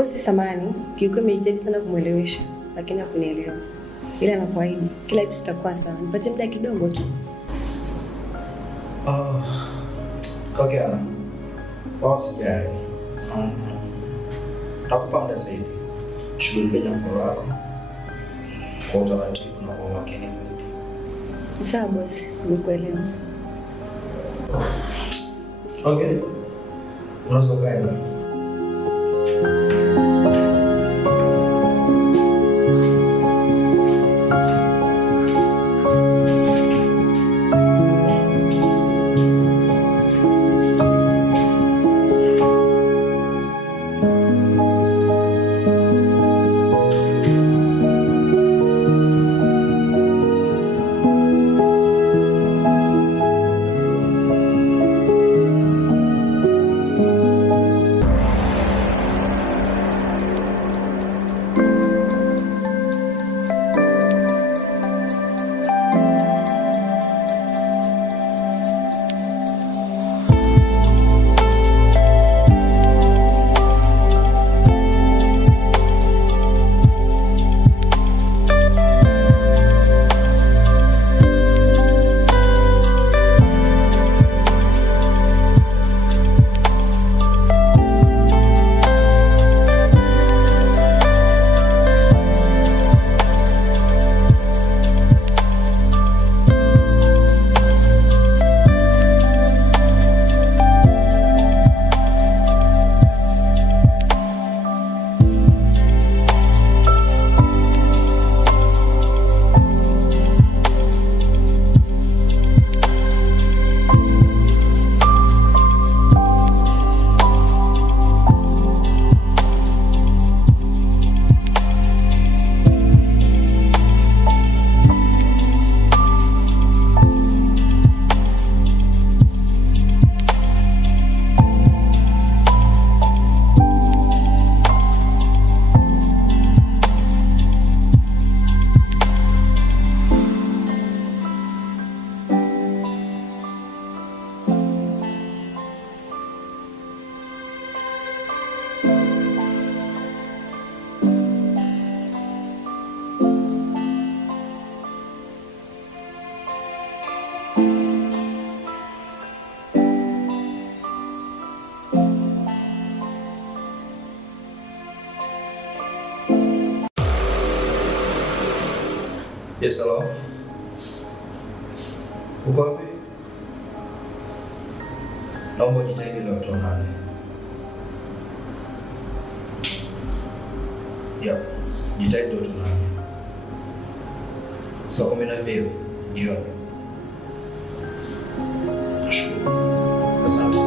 Bosi samani, kiukweli nimejitahidi sana kumuelewesha, lakini hakunielewa. Ila nakuahidi kila kitu kitakuwa sawa. Nipatie muda kidogo tu. Okay Ana. Usijali. Takupa muda zaidi. Shughulikia jambo lako kwa utaratibu na kwa umakini zaidi. Sawa bosi, nimekuelewa. Okay. Unaweza kwenda. Yes, hello. Uko wapi? Naomba nitenge leo tuonane. Yep, nitenge leo tuonane. Saa 12 jioni. Nashukuru. Asante.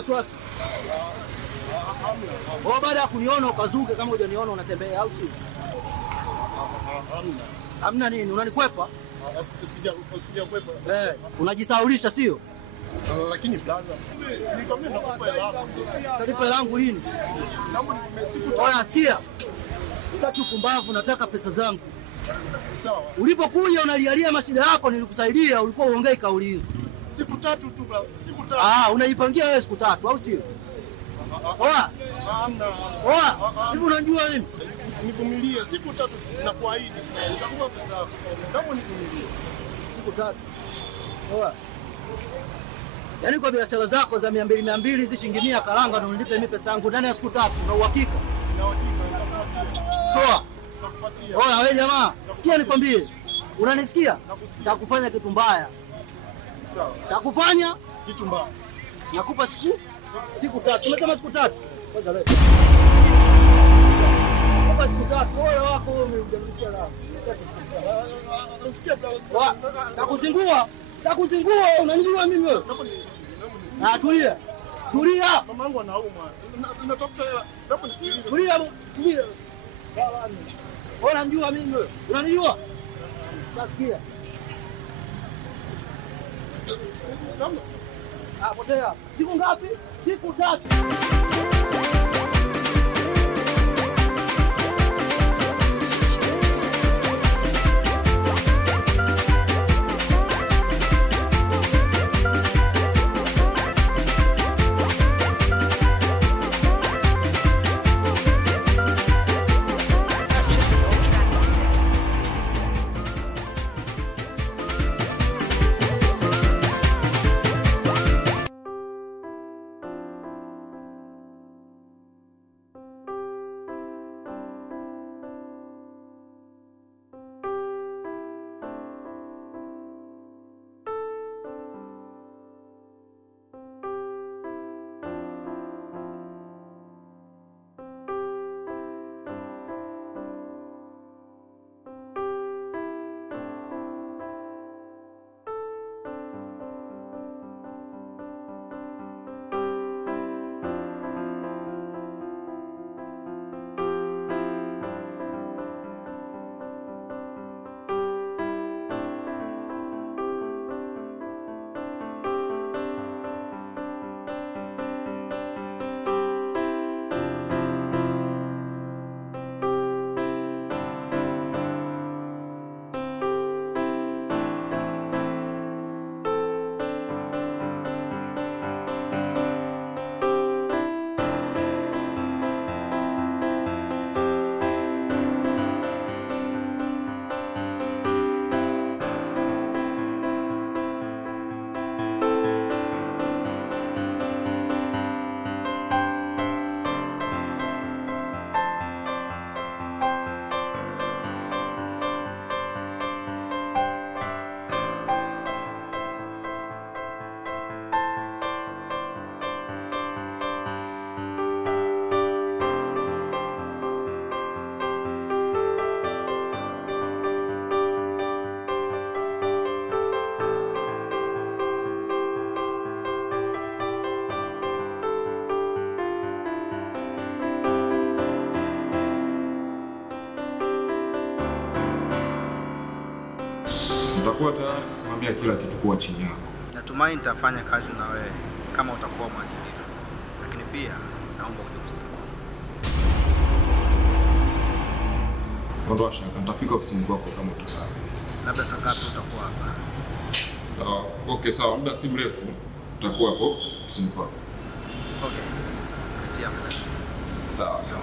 wasiwasi? Hamna. Baada ya kuniona ukazuke kama hujaniona unatembea au si? Hamna. Hamna nini? Unanikwepa? Sijakwepa. Unajisaulisha sio? Lakini brother, nikwambia nakupa hela yangu. Utanipa hela yangu lini? Naomba nimesiku. Oya sikia. Sitaki ukumbavu, nataka pesa zangu. Sawa. Ulipokuja unalialia mashida yako nilikusaidia, ulikuwa uongei kauli hizo. Siku 3 tu brother, siku 3. Unajipangia wewe siku 3 au sio? Oya. Hamna. Oya, hivi unajua nini? Nivumilie siku 3 na kuahidi nitakupa pesa yako. Naomba nivumilie. Siku 3. Oya. Yaani kwa biashara zako za 200 hizi shilingi 100 karanga ndio nilipe mimi pesa yangu ndani ya siku 3 na uhakika. Na uhakika nitakupatia. Poa. Nitakupatia. Oya wewe jamaa, sikia nikwambie. Unanisikia? Nitakufanya kitu mbaya. Sawa. Nitakufanya kitu mbaya. Nakupa siku 3. Umesema siku 3. Kwanza leo. Nakupa siku 3. Oya wako wewe umejamlicha lao. Unasikia brother? Takuzingua unanijua mimi wewe. Tulia. Tulia. Mamangu anaumwa. Natafuta hela. Naomba nisikilize. Tulia. Unanijua mimi wewe. Unanijua? Sasikia. Potea. Siku ngapi? Siku 3. Nitakuwa tayari kusimamia kila kitu kwa chini yako. Natumai nitafanya kazi na wewe kama utakuwa mwadilifu. Lakini pia naomba uje ofisini kwangu. Ondoa shaka, nitafika ofisini kwako kama utataka. Labda saa ngapi utakuwa hapa? Sawa, okay sawa, muda si mrefu utakuwa hapo ofisini kwako. Okay. Sikatia muda. Sawa, sawa.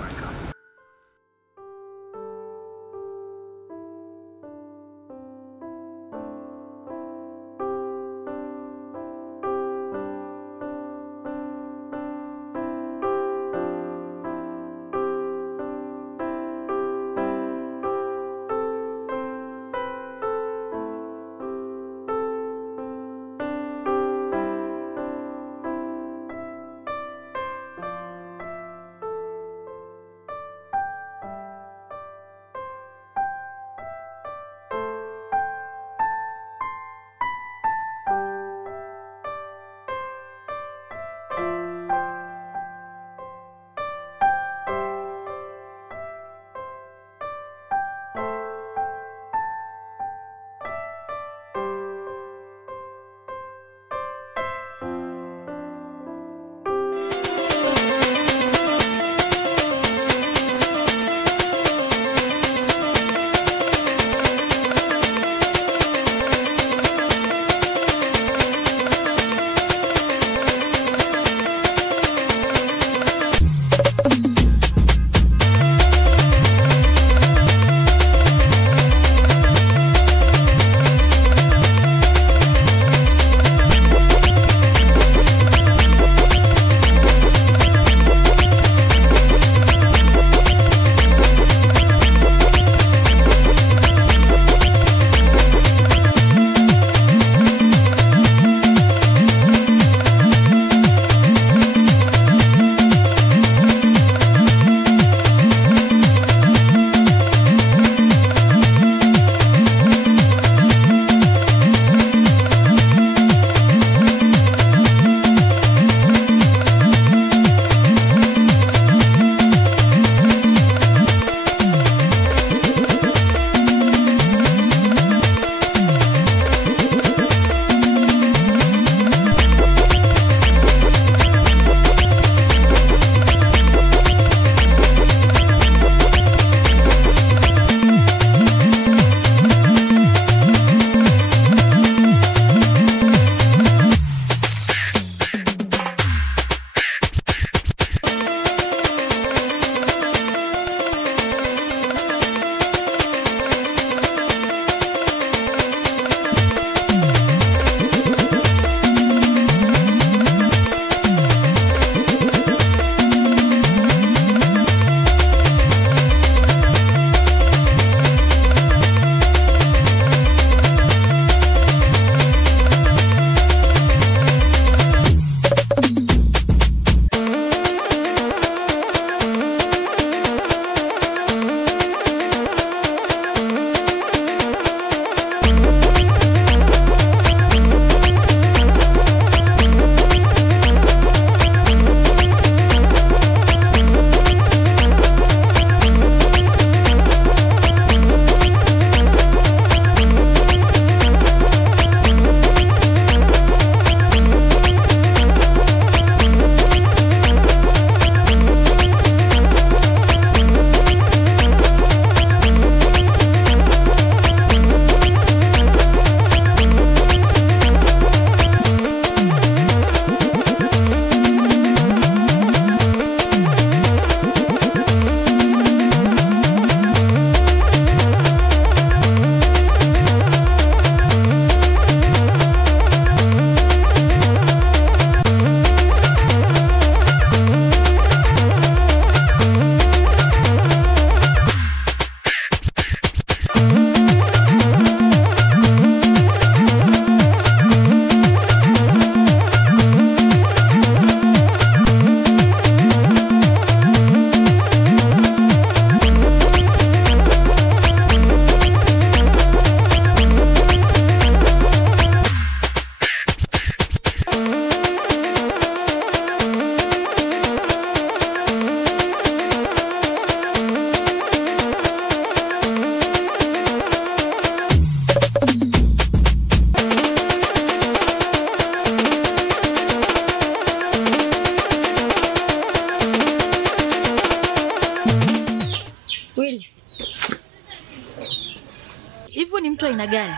mtu aina gani?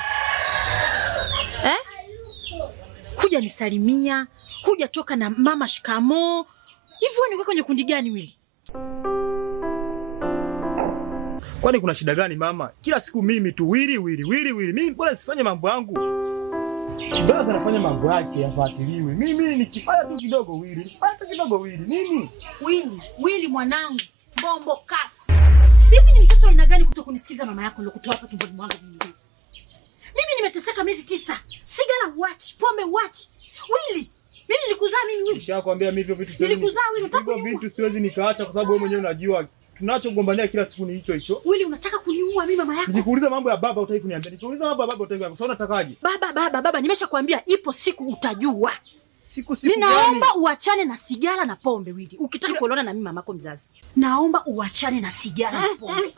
Huja nisalimia, huja toka na mama shikamoo. Hivi wewe uko kwenye kundi gani Willy? Kwani kuna shida gani mama? Kila siku mimi tu Willy. Mimi bora sifanye mambo yangu. Bora nafanya mambo yake yafuatiliwe. Mimi ni kifanya tu kidogo Willy. Mimi. Willy mwanangu, bombo kafu. Hivi ni mtoto aina gani kutokunisikiza mama yako ndio kutoa hapa tumboni mwangu mimi? Mimi nimeteseka miezi 9. Sigara watch, pombe watch. Willy, mimi nilikuzaa mimi Willy. Nishakwambia mimi hivyo vitu siwezi. Nilikuzaa Willy, unataka hivyo vitu siwezi nikaacha kwa sababu wewe mwenyewe unajua tunachogombania kila siku ni hicho. Willy, unataka kuniua mimi mama yako? Nikuuliza mambo ya baba utaki kuniambia. Nikuuliza mambo ya baba utaki kuniambia. Sasa unatakaje? Baba, nimeshakwambia ipo siku utajua. Siku ninaomba uachane na sigara na pombe Willy. Ukitaka kuelewana na mimi mamako mzazi. Naomba uachane na sigara na pombe.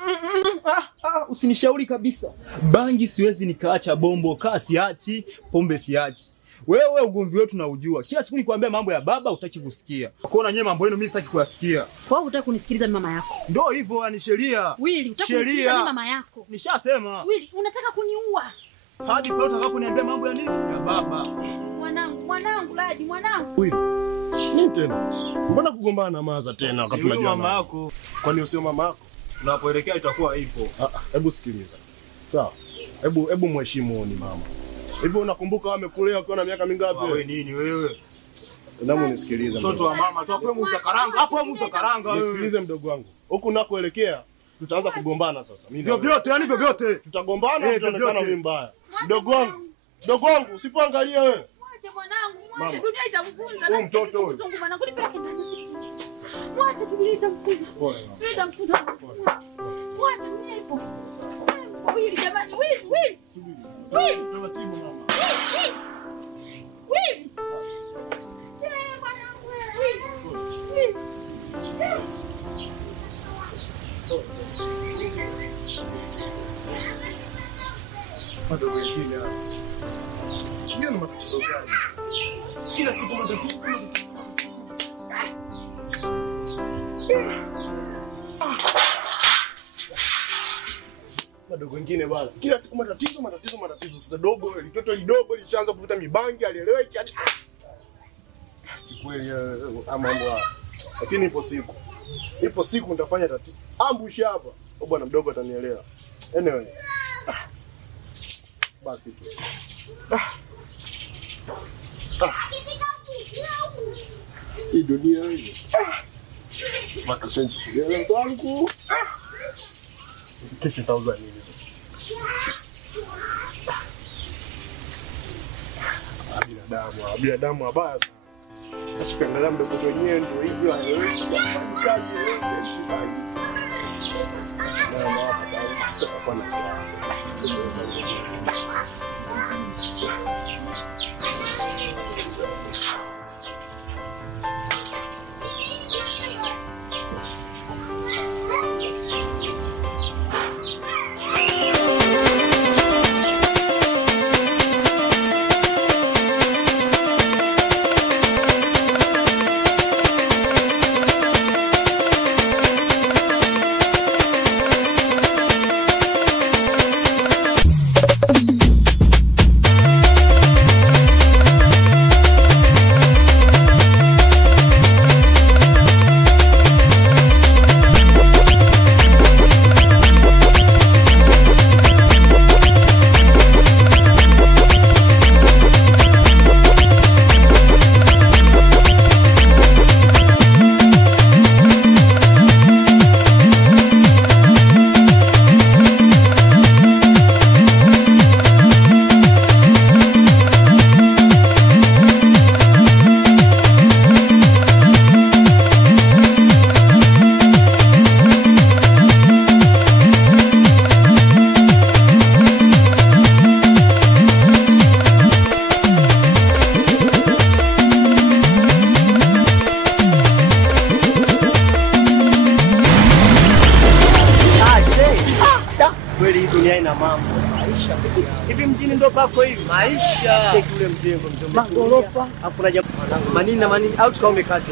Usinishauri kabisa. Bangi siwezi nikaacha, bombo siachi, pombe siachi. Wewe ugomvi wetu na ujua. Kila siku nikwambia mambo ya baba utaki kusikia. Kuona nyewe mambo yenu mimi sitaki kuyasikia. Wewe hutaki kunisikiliza mimi mama yako. Ndio hivyo ni sheria. Willy, hutaki kunisikiliza mimi mama yako. Nishasema. Willy, unataka kuniua. Hadi pale utakaponiambia mambo ya nini? Ya baba. Mwanangu, Ladi, mwanangu. Willy. Nini tena? Mbona kugombana na Maza tena wakati unajua mama yako? Kwani usio mama yako? Unapoelekea itakuwa hivyo. Hebu sikiliza. Sawa. Hebu mheshimu ni mama. Hivi unakumbuka wamekulea ukiwa na miaka mingapi? Wewe nini wewe? Ndamu nisikilize. Mtoto wa mama tu hapo muuza karanga. Hapo muuza karanga wewe. Nisikilize mdogo wangu. Huku nakoelekea tutaanza kugombana sasa. Mimi vyote. Tutagombana tutaonekana mimi mbaya. Mdogo wangu usipoangalia wewe. Mwache mwanangu, dunia itamfunza na mtoto wewe. Mwanangu nipeleke ndani. Mwache dunia itamfunza. Itamfunza. Mwache dunia ipo. Willy jamani, Willy. Taratibu mama. Willy. Bado wengine sio na matatizo gani? Kila siku matatizo. Bado wengine bwana. Kila siku matatizo. Sasa dogo, litoto lidogo lishaanza kuvuta mibangi, alieleweki hadi kikweli mambo. Lakini ipo siku nitafanya tatizo. Ambush hapa. Bwana mdogo atanielewa. Anyway. Basi tu. Hii dunia hii. Makashenji kuelewa zangu. Kesho tauza nini basi? Binadamu wabaya sana. Basi ukiangalia mdogo mwenyewe ndio hivyo anaweka kazi yote kibaji. Sana hapa sasa kwa na maisha. Hivi mjini ndo pako hivi? Maisha. Cheki ule mjengo mzee. Magorofa, afu na manini na manini au tukaombe kazi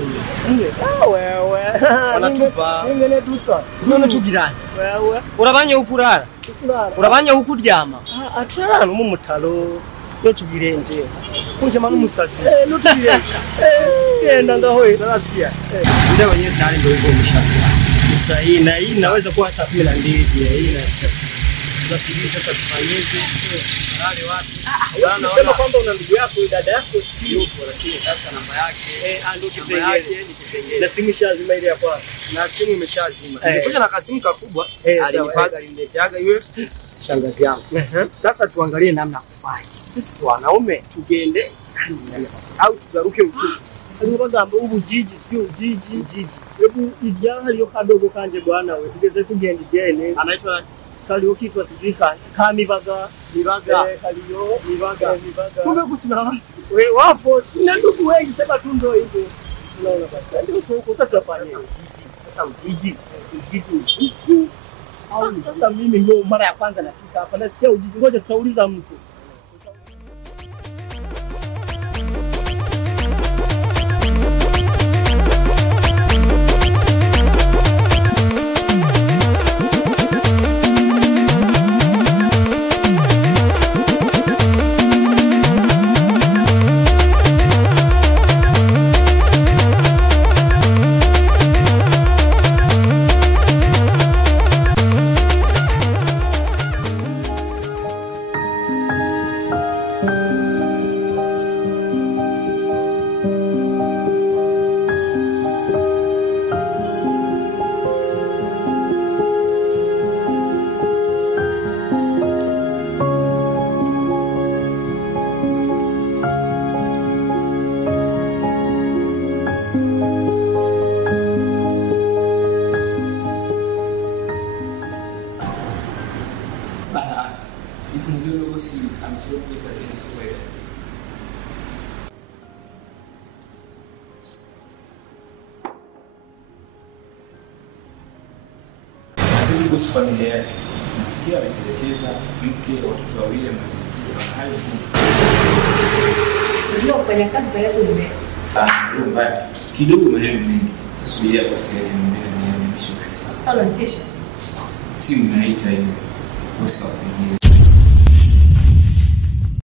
nne. Wewe. Wanatupa. Ngene dusa. None tugirana. Wewe. Urabanye ukurara. Urabanye ukuryama. Aturara no mu mutalo. No tugirenje. Kunje manu musazi. No tugirenje. Genda ngaho nasikia. Ndio wenyewe tayari ndio yuko mshatu. Sasa hii na hii inaweza kuwa hata bila ndege hii na sasa hivi sasa tufanyeje? Wale watu. Unasema kwamba una ndugu yako dada yako sikio yupo lakini sasa namba yake ndio kipengele. Namba yake ni kipengele. Na simu ishazima ile ya kwanza. Na simu imeshazima. Nilikuja na kasimu kakubwa alinipaga alinileteaga yule shangazi yangu. Sasa tuangalie namna kufanya. Sisi wanaume tugende au tugaruke utufu. Alibagamba ubujiji sio ujiji. Hebu idia haliyo kadogo kanje bwana we tugeze kugenda igene. Anaitwa kaliyo kitwa sidika kamibaga kaliyo mibaga. Kumbe kutina watu. We wapo na ndugu wengi sema tu ndio hivyo. Unaona basi. Ndio huko sasa tufanye ujiji. Sasa ujiji ni huku. Au sasa mimi ndio mara ya kwanza nafika hapa nasikia ujiji. Ngoja tutauliza mtu. Kuhusu familia yake, nasikia ametelekeza mke, watoto wawili ametelekeza hayo tu. Unajua kufanya kazi pale tu mbele. Ndio mbaya. Kidogo maneno mengi. Sasa yeye kwa sasa ni mwisho pesa. Sasa unatisha. Simu inaita hiyo. Bosi wa